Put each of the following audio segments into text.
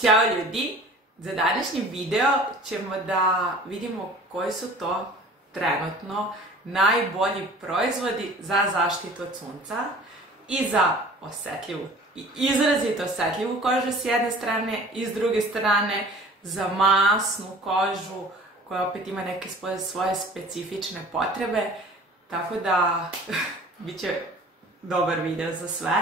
Ćao ljudi! Za današnji video ćemo da vidimo koji su to trenutno najbolji proizvodi za zaštitu od sunca i za osetljivu i izrazito osetljivu kožu s jedne strane i s druge strane za masnu kožu koja opet ima neke svoje specifične potrebe, tako da bit će dobar video za sve.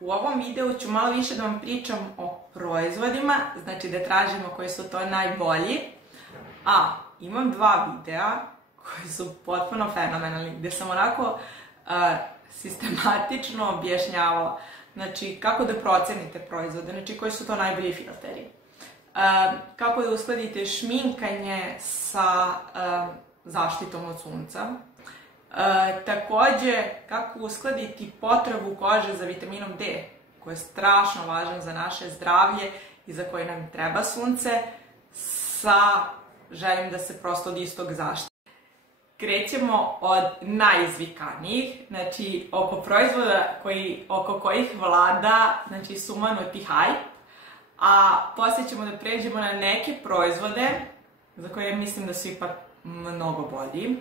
U ovom videu ću malo više da vam pričam o proizvodima, znači da tražimo koji su to najbolji, a imam dva videa koji su potpuno fenomenalni, gde sam onako sistematično objašnjavala znači kako da procenite proizvode, znači koji su to najbolji filteri, kako da uskladite šminkanje sa zaštitom od sunca, takođe kako uskladiti potrebu kože za vitaminom D, koji je strašno važan za naše zdravlje i za koje nam treba sunce, sa željom da se prosto od istog zaštiti. Krećemo od najizvikanijih, znači oko proizvoda oko kojih vlada znači sumanuti hype, a poslije ćemo da pređemo na neke proizvode za koje mislim da su ipak mnogo bolji,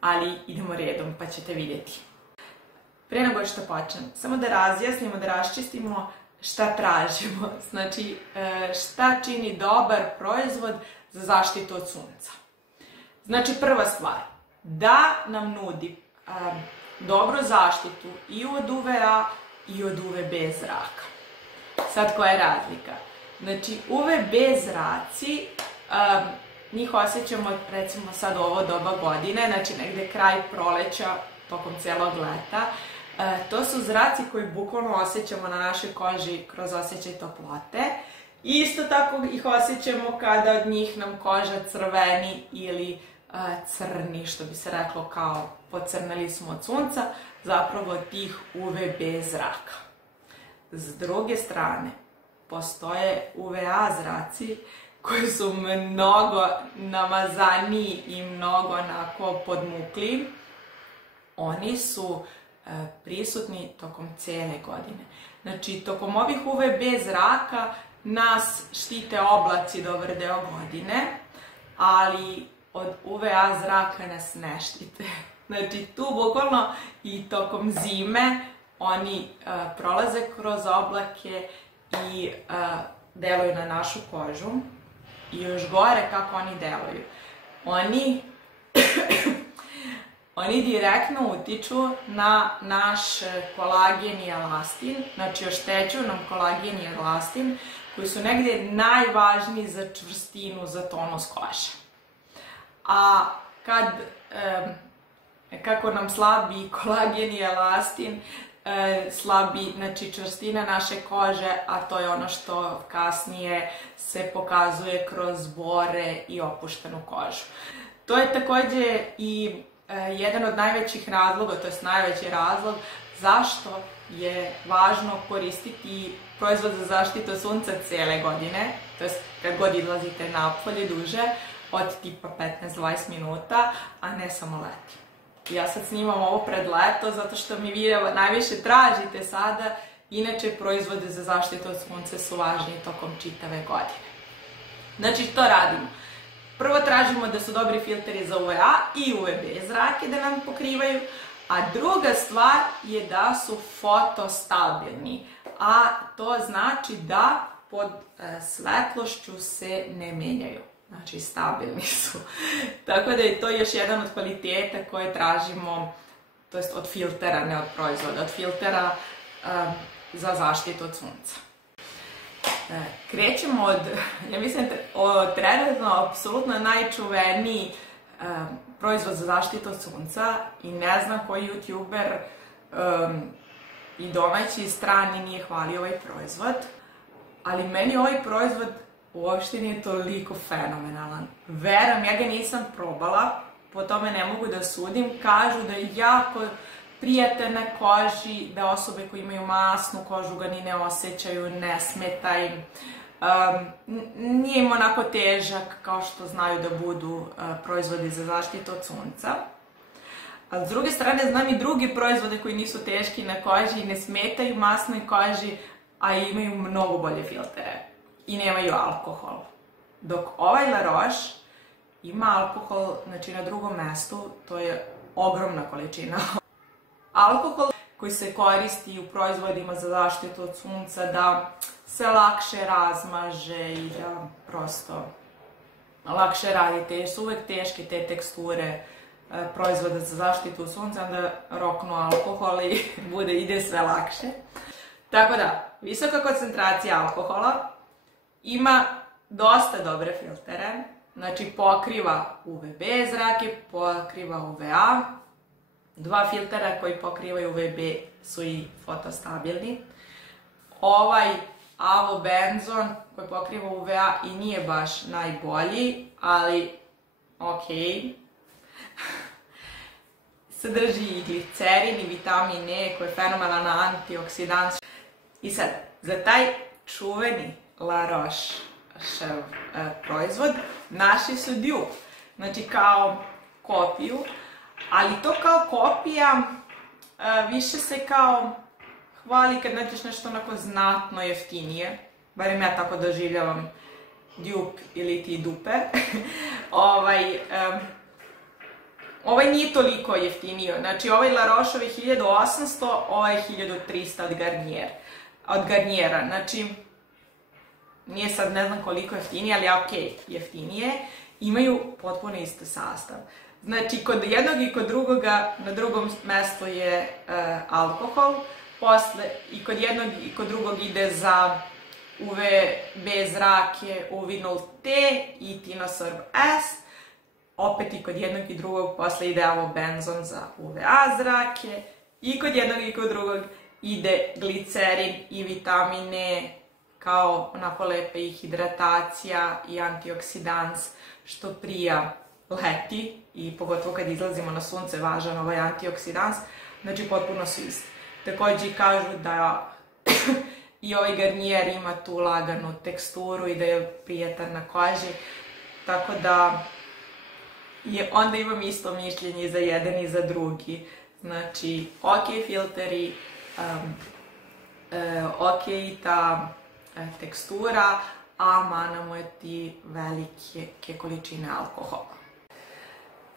ali idemo redom pa ćete vidjeti. Pre nego što počnem, samo da razjasnimo, da raščistimo šta tražimo, znači šta čini dobar proizvod za zaštitu od sunca. Znači prva stvar, da nam nudi dobru zaštitu i od UVA i od UVB zraka. Sad koja je razlika? Znači UVB zraci, njih osjećamo recimo sad ovo doba godine, znači negde kraj proleća tokom celog leta. To su zraci koji bukvalno osjećamo na našoj koži kroz osjećaj toplote. Isto tako ih osjećamo kada od njih nam koža crveni ili crni, što bi se reklo kao pocrneli smo od sunca, zapravo od tih UVB zraka. S druge strane, postoje UVA zraci koji su mnogo namazaniji i mnogo onako podmukli. Oni su prisutni tokom cijele godine. Znači, tokom ovih UVB zraka nas štite oblaci dobar deo godine, ali od UVA zraka nas ne štite. Znači, tu bukvalno i tokom zime oni prolaze kroz oblake i deluju na našu kožu. I još gore kako oni deluju. Oni direktno utiču na naš kolagen i elastin, znači oštećuju nam kolagen i elastin, koji su negdje najvažniji za čvrstinu, za tonus kože. A kako nam slabi kolagen i elastin, slabi znači čvrstina naše kože, a to je ono što kasnije se pokazuje kroz bore i opuštenu kožu. To je takođe i jedan od najvećih razloga, to je najveći razlog zašto je važno koristiti proizvod za zaštitu od sunca cijele godine, to je kad god izlazite napolje duže, od tipa 15-20 minuta, a ne samo leti. Ja sad snimam ovo pred leto zato što mi video najviše tražite sada, inače proizvode za zaštitu od sunca su važniji tokom čitave godine. Znači što radimo? Prvo tražimo da su dobri filteri za UVA i UVB zrake da nam pokrivaju, a druga stvar je da su fotostabilni, a to znači da pod svetlošću se ne menjaju. Znači, stabilni su. Tako da je to još jedan od kvaliteta koje tražimo, to jest od filtera, ne od proizvoda, od filtera za zaštitu od sunca. Krećemo od, ja mislim, trenutno apsolutno najčuveniji proizvod za zaštitu od sunca i ne znam koji youtuber i domaći i strani nije hvalio ovaj proizvod, ali meni ovaj proizvod uopšte nije toliko fenomenalan. Verujem, ja ga nisam probala, po tome ne mogu da sudim. Kažu da je jako prijatan na koži, da osobe koje imaju masnu kožu ga ni ne osjećaju, ne smeta im. Nije im onako težak kao što znaju da budu proizvodi za zaštitu od sunca. A s druge strane znam i druge proizvode koji nisu teški na koži i ne smetaju masnoj koži, a imaju mnogo bolje filtere. i nemaju alkohol. Dok ovaj La Roche ima alkohol, znači na drugom mestu, to je ogromna količina. Alkohol koji se koristi u proizvodima za zaštitu od sunca da se lakše razmaže i da prosto lakše radite, jer su uvek teške te teksture proizvoda za zaštitu od sunca, onda roknu alkohol i ide sve lakše. Tako da, visoka koncentracija alkohola ima dosta dobre filtere, znači pokriva UVB zrake, pokriva UVA. Dva filtera koji pokrivaju UVB su i fotostabilni. Ovaj avobenzon koji pokriva UVA i nije baš najbolji, ali ok. Sadrži i glicerin i vitamin E koji je fenomenalan antioksidans. I sad, za taj čuveni La Roche proizvod našli su dupe, znači kao kopiju, ali to kao kopija više se kao hvali kad nađeš nešto onako znatno jeftinije, barem ja tako doživljavam dupe ili ti dupe. Ovaj nije toliko jeftinio, znači ovaj La Roche je 1800, ovaj je 1300 od Garniera, znači nije sad ne znam koliko jeftinije, ali ok, jeftinije, imaju potpuno isti sastav. Znači, kod jednog i kod drugoga, na drugom mestu je alkohol, posle i kod jednog i kod drugog ide za UVB zrake uvinul T i tinosorb S, opet i kod jednog i drugog posle ide avobenzon za UVA zrake i kod jednog i kod drugog ide glicerin i vitamine kao onako lepe i hidratacija i antioksidans što prija leti i pogotovo kad izlazimo na sunce važan ovaj antioksidans, znači potpuno su isti. Također kažu da i ovaj Garnier ima tu laganu teksturu i da je prijatan na koži, tako da onda imam isto mišljenje za jedan i za drugi. Znači, ok filteri, ok ta tekstura, a mana mu je ti velike količine alkohola.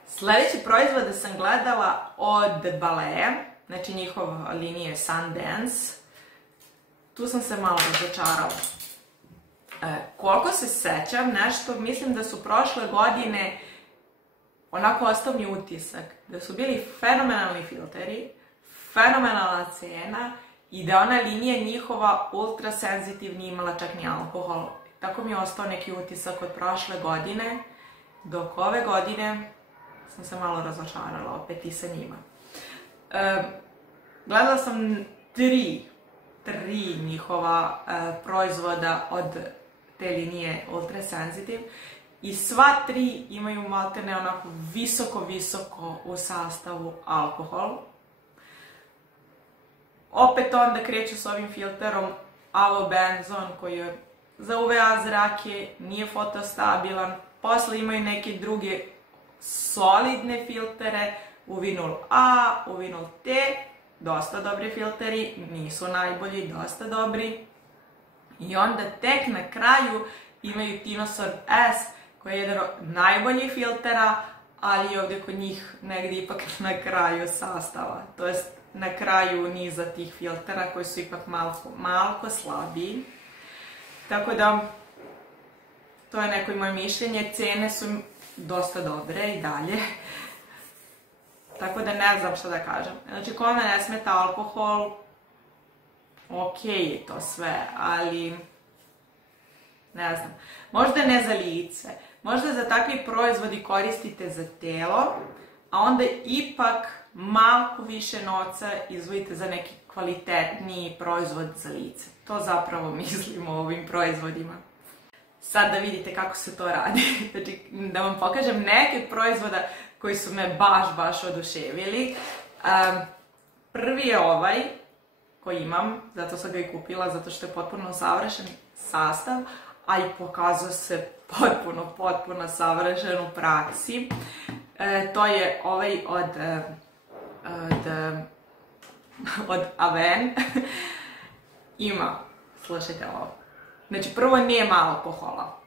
Sljedeći proizvod da sam gledala od Balea, znači njihova linija je Sundance, tu sam se malo razočarala. Koliko se sećam, nešto, mislim da su prošle godine onako ostao mi utisak da su bili fenomenalni filteri, fenomenalna cena i da ona linija njihova ultra senzitiv nije imala čak ni alkohol. Tako mi je ostao neki utisak od prošle godine, dok ove godine sam se malo razočarala opet i sa njima. Gledala sam tri njihova proizvoda od te linije ultra senzitiv i sva tri imaju maltene onako visoko u sastavu alkohol. Opet onda kreću s ovim filterom avobenzon koji je za UVA zrake, nije fotostabilan. Posle imaju neke druge solidne filtere, uvinul A, uvinul T, dosta dobri filteri, nisu najbolji, dosta dobri. I onda tek na kraju imaju tinosorb S koji je jedan od najboljih filtera, ali ovdje kod njih negdje ipak na kraju sastava, to jest na kraju niza tih filtera koji su ipak malko slabiji. Tako da, to je neko moje mišljenje, cene su dosta dobre i dalje. Tako da ne znam što da kažem. Znači, kome ne smeta alkohol, ok je to sve, ali ne znam. Možda ne za lice, možda za takvi proizvodi koristite za telo, a onda ipak malko više novca izdvojite za neki kvalitetniji proizvod za lice. To zapravo mislimo o ovim proizvodima. Sad da vidite kako se to radi. Znači, da vam pokažem neke proizvoda koji su me baš oduševili. Prvi je ovaj koji imam, zato sam ga i kupila, zato što je potpuno savršen sastav, a i pokazao se potpuno savršen u praksi. To je ovaj od Aven. Ima, slušajte ovo, Znači, prvo nema alkohola.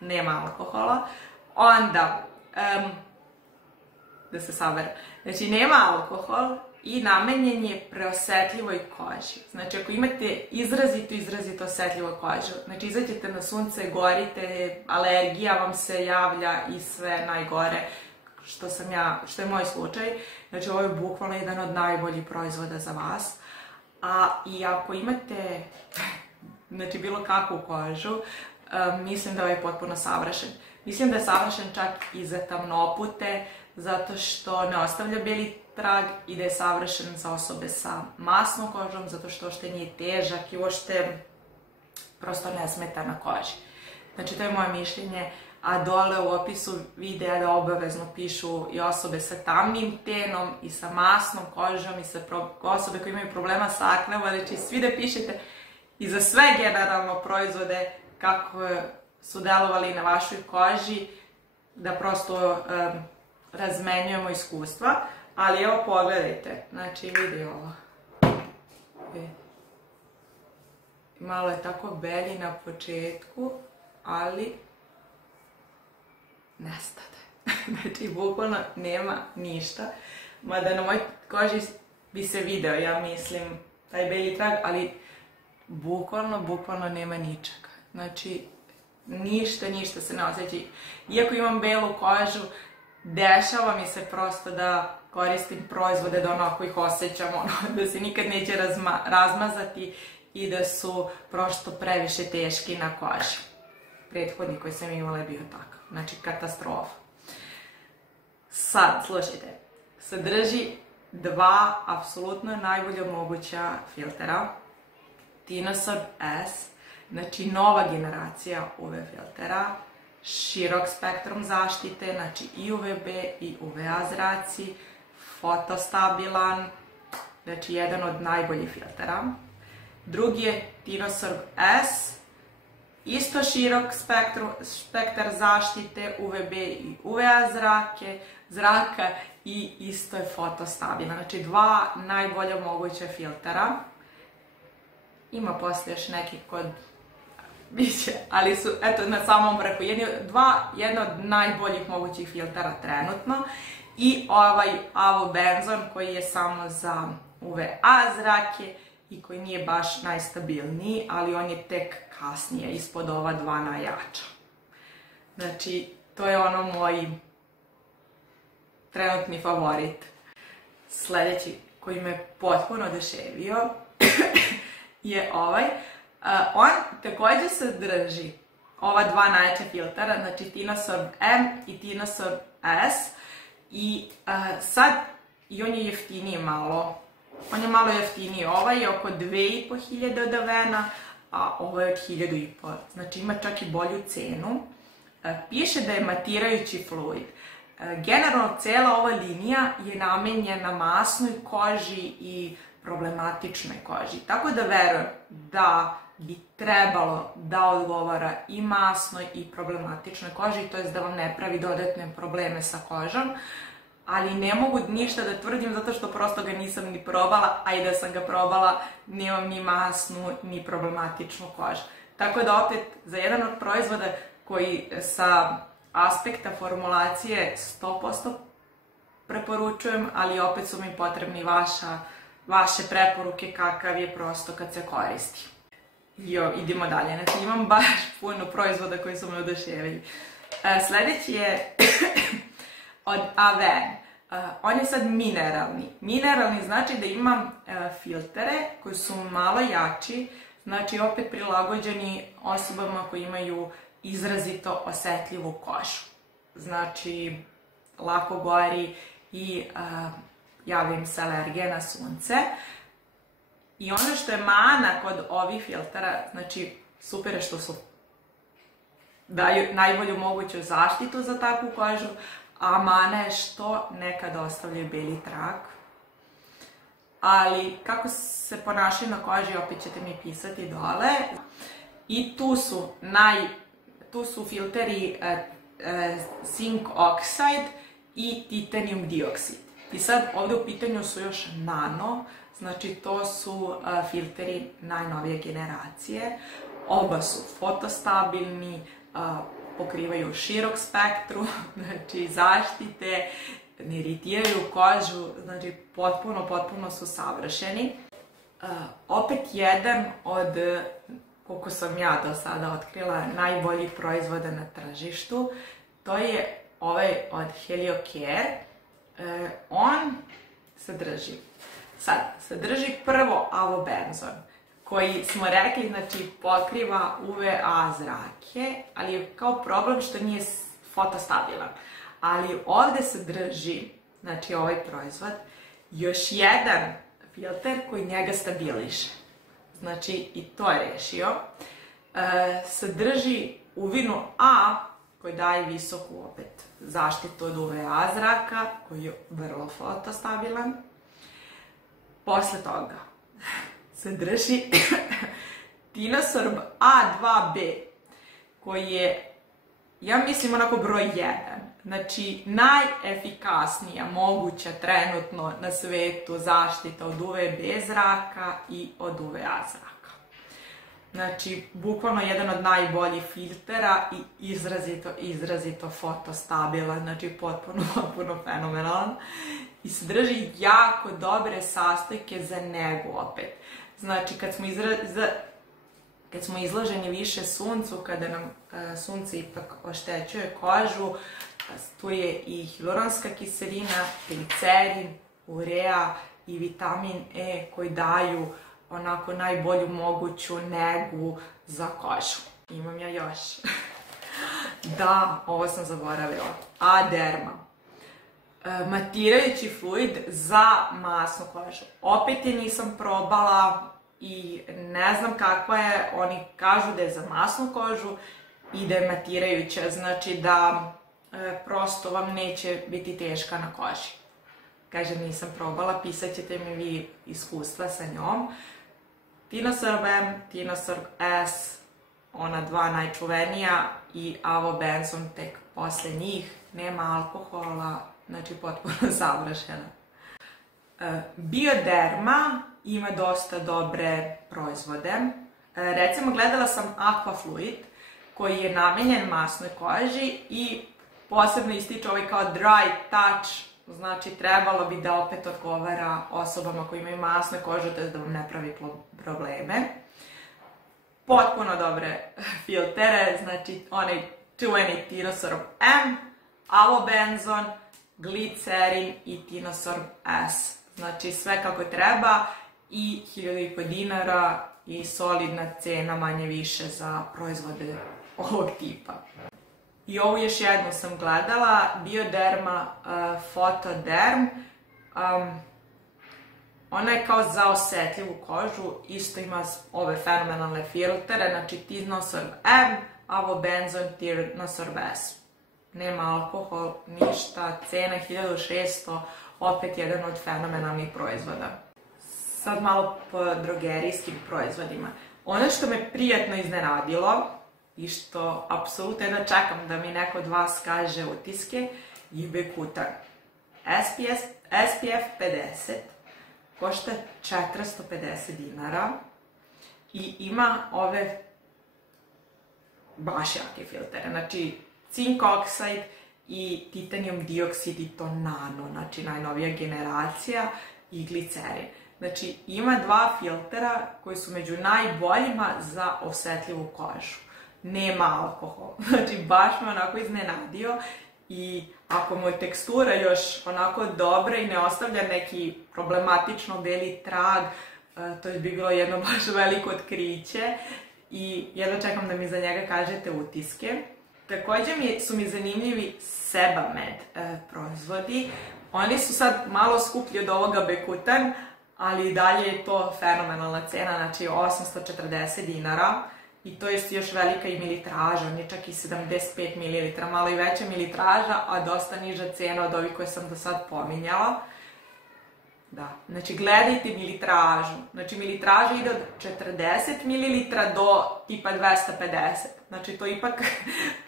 Nema alkohola. Onda, da se sabere, znači nema alkohol i namenjen je preosetljivoj koži. Znači, ako imate izrazito osetljivu kožu, znači izađete na sunce, gorite, alergija vam se javlja i sve najgore, što je moj slučaj, znači ovo je bukvalno jedan od najboljih proizvoda za vas. I ako imate, znači, bilo kakvu kožu, mislim da je potpuno savršen. Mislim da je savršen čak i za tamnopute, zato što ne ostavlja beli trag i da je savršen za osobe sa masnom kožom, zato što uopšte nije težak i uopšte prosto ne smeta na koži. Znači, to je moje mišljenje, a dole u opisu videa da obavezno pišu i osobe sa tamnim tenom i sa masnom kožom i osobe koje imaju problema sa aknama, znači svi da pišete i za sve generalno proizvode kako su delovali na vašoj koži, da prosto razmenjujemo iskustva. Ali evo pogledajte, znači vidi ovo. Malo je tako beli na početku, ali nestade. Znači bukvalno nema ništa. Mada na mojoj koži bi se video, ja mislim, taj beli trag, ali bukvalno nema ničega. Znači ništa se ne osjeća. Iako imam belu kožu, dešava mi se prosto da koristim proizvode da onako ih osjećam, da se nikad neće razmazati i da su prosto previše teški na koži. Prethodni koji sam imala je bio takav, znači katastrofa. Sad, slušajte, sadrži dva apsolutno najbolja moguća filtera. Tinosorb S, znači nova generacija UV filtera, širok spektrum zaštite, znači i UVB i UVA zraci, fotostabilan, znači jedan od najboljih filtera. Drugi je Tinosorb S, isto širok spektar zaštite, UVB i UVA zraka i isto je fotostabilan. Znači dva najbolja moguća filtera. Ima poslije još neki kod biće, ali su, eto, na samom vrhu, jedna od najboljih mogućih filtera trenutno i ovaj avobenzon koji je samo za UVA zrake i koji nije baš najstabilniji, ali on je tek kasnije, ispod ova dva najjača. Znači, to je ono moj trenutni favorit. Sljedeći koji me potpuno oduševio je ovaj. On također sadrži ova dva najjača filtera, znači Tinosorb M i Tinosorb S. I sad, i on je jeftiniji malo. On je malo jeftiniji, ovaj je oko 2500 od Avena, a ovaj je od 1500. Znači ima čak i bolju cenu. Piše da je matirajući fluid. Generalno, cijela ova linija je namenjena masnoj koži i problematičnoj koži. Tako da verujem da bi trebalo da odgovara i masnoj i problematičnoj koži, to je da vam ne pravi dodatne probleme sa kožom, ali ne mogu ništa da tvrdim zato što prosto ga nisam ni probala, a i da sam ga probala nemam ni masnu ni problematičnu kožu. Tako da opet za jedan od proizvoda koji sa aspekta formulacije 100% preporučujem, ali opet su mi potrebni vaše preporuke kakav je prosto kad se koristi. Idemo dalje, znači imam baš puno proizvoda koji su me oduševili. Sljedeći je od Avena. On je sad mineralni. Mineralni znači da imam filtere koji su malo jači, znači opet prilagođeni osobama koji imaju izrazito osetljivu kožu. Znači, lako gori i javlja im se alergija na sunce. I ono što je mana kod ovih filtera, znači super je što su daju najbolju moguću zaštitu za takvu kožu, a mana je što nekad ostavljaju beli trag. Ali kako se ponašaju na koži, opet ćete mi pisati dole. I tu su filteri zinc oxide i titanium dioksid. I sad ovdje u pitanju su još nano, znači to su filteri najnovije generacije. Oba su fotostabilni, pokrivaju širok spektru, znači zaštite, ne iritiraju kožu, znači potpuno su savršeni. Opet jedan od, koliko sam ja do sada otkrila, najboljih proizvoda na tržištu, to je ovaj od Heliocare. On sadrži prvo avobenzon, koji smo rekli, znači pokriva UVA zrake, ali je kao problem što nije fotostabilan. Ali ovde sadrži, znači ovaj proizvod, još jedan filter koji njega stabiliše. Znači i to je rešio. Sadrži UV-nu A, koji daje visoku opet zaštitu od UVA zraka, koji je vrlo fotostabilan. Posle toga sadrži Tinosorb A2B, koji je, ja mislim, onako broj 1. Znači, najefikasnija moguća trenutno na svetu zaštita od UVB zraka i od UVA zraka. Znači, bukvalno jedan od najboljih filtera i izrazito fotostabilan, znači potpuno fenomenalan. I sadrži jako dobre sastojke za negu opet. Znači, kad smo izloženi više suncu, kada nam sunce ipak oštećuje kožu, tu je i hialuronska kiselina, glicerin, urea i vitamin E koji daju onako najbolju moguću negu za kožu. Imam ja još. Da, ovo sam zaboravila. Aderma. Matirajući fluid za masnu kožu. Opet je nisam probala i ne znam kakva je. Oni kažu da je za masnu kožu i da je matirajuća, znači da prosto vam neće biti teška na koži. Kažem, nisam probala, pisat ćete mi vi iskustva sa njom. Tinosorb M, Tinosorb S, ona dva najčuvenija, i avobenzon tek posle njih. Nema alkohola, znači potpuno savršena. Bioderma ima dosta dobre proizvode. Recimo, gledala sam Aquafluid, koji je namenjen masnoj koži i posebno ističe ovaj kao dry touch, znači trebalo bi da opet odgovara osobama koji imaju masne kože, da vam ne pravi probleme. Potpuno dobre filtere, znači onaj čuveni Tinosorb M, avobenzon, glicerin i Tinosorb S. Znači sve kako treba i 1.500 dinara i solidna cena manje više za proizvode ovog tipa. I ovu još jednu sam gledala, Bioderma Photoderm. Ona je kao za osetljivu kožu, isto ima ove fenomenalne filtere, znači Tinosorb M, avobenzon, Tinosorb S. Nema alkohol, ništa, cena 1600, opet jedan od fenomenalnih proizvoda. Sad malo po drogerijskim proizvodima. Ono što me prijatno iznenadilo i što apsolutno jedno čekam da mi neko od vas kaže utiske, je Bekutan. SPF 50, košta 450 dinara i ima ove baš jake filtere, znači cink oxide i titanium dioksid i to nano, znači najnovija generacija, i glicerin. Znači ima dva filtera koji su među najboljima za osetljivu kožu. Nema alkohol, znači baš me onako iznenadio i ako mu je tekstura još onako dobra i ne ostavlja neki problematično beli trag, to bi bilo jedno baš veliko otkriće i jedno čekam da mi za njega kažete utiske. Također su mi zanimljivi Sebamed proizvodi. Oni su sad malo skuplji od ovoga Bekutan, ali i dalje je to fenomenalna cena, znači 840 dinara. I to je još velika i militraža, on je čak i 75 ml, malo i veća militraža, a dosta niža cena od ovih koje sam do sad pominjala. Da, znači gledajte militražu. Znači militraža ide od 40 ml do tipa 250. Znači to ipak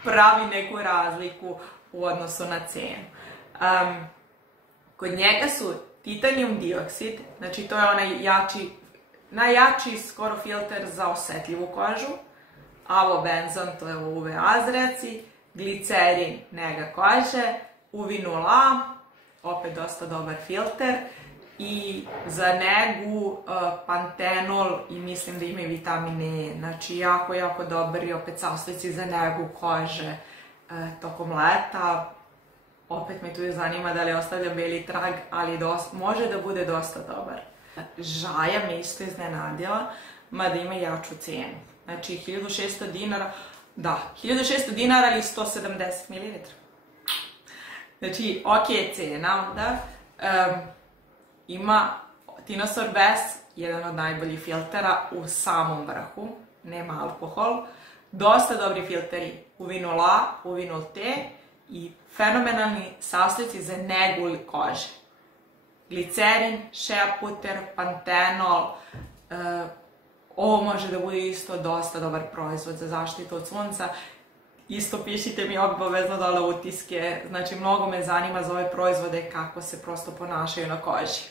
pravi neku razliku u odnosu na cenu. Kod njega su titanium dioksid, znači to je onaj najjači skoro filter za osetljivu kožu. avobenzon, to je UVA zraci, glicerin, nega kože, uvinul A, opet dosta dobar filter, i za negu pantenol i mislim da ima i vitamin E, znači jako, jako dobar i opet sastojci za negu kože tokom leta. Opet me tu zanima da li ostavlja beli trag, ali može da bude dosta dobar. Žaja me isto iznenadila, mada ima jaču cenu. Znači 1600 dinara, da, 1600 dinara ili 170 ml. Znači, ok je cena, da. Ima Tina Sorbes, jedan od najboljih filtera u samom vrhu, nema alkohol. Dosta dobri filteri, uvinul A, uvinul T i fenomenalni sastojci za negu kože. Glicerin, shea butter, pantenol, ovo može da bude isto dosta dobar proizvod za zaštitu od sunca. Isto pišite mi obavezno dole utiske, znači mnogo me zanima za ove proizvode kako se prosto ponašaju na koži.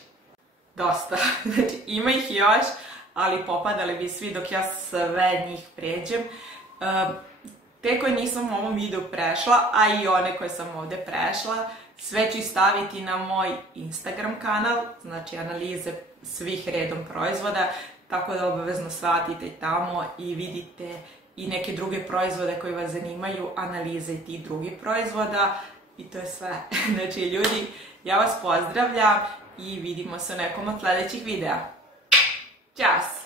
Dosta, znači ima ih još, ali popadali bi svi dok ja sve njih pređem. Te koje nisam u ovom videu prešla, a i one koje sam ovde prešla, sve ću staviti na moj Instagram kanal, znači analize svih redom proizvoda, tako da obavezno shvatite tamo i vidite i neke druge proizvode koji vas zanimaju, analize i tih drugih proizvoda i to je sve. Znači ljudi, ja vas pozdravljam i vidimo se u nekom od sledećih videa. Ćao!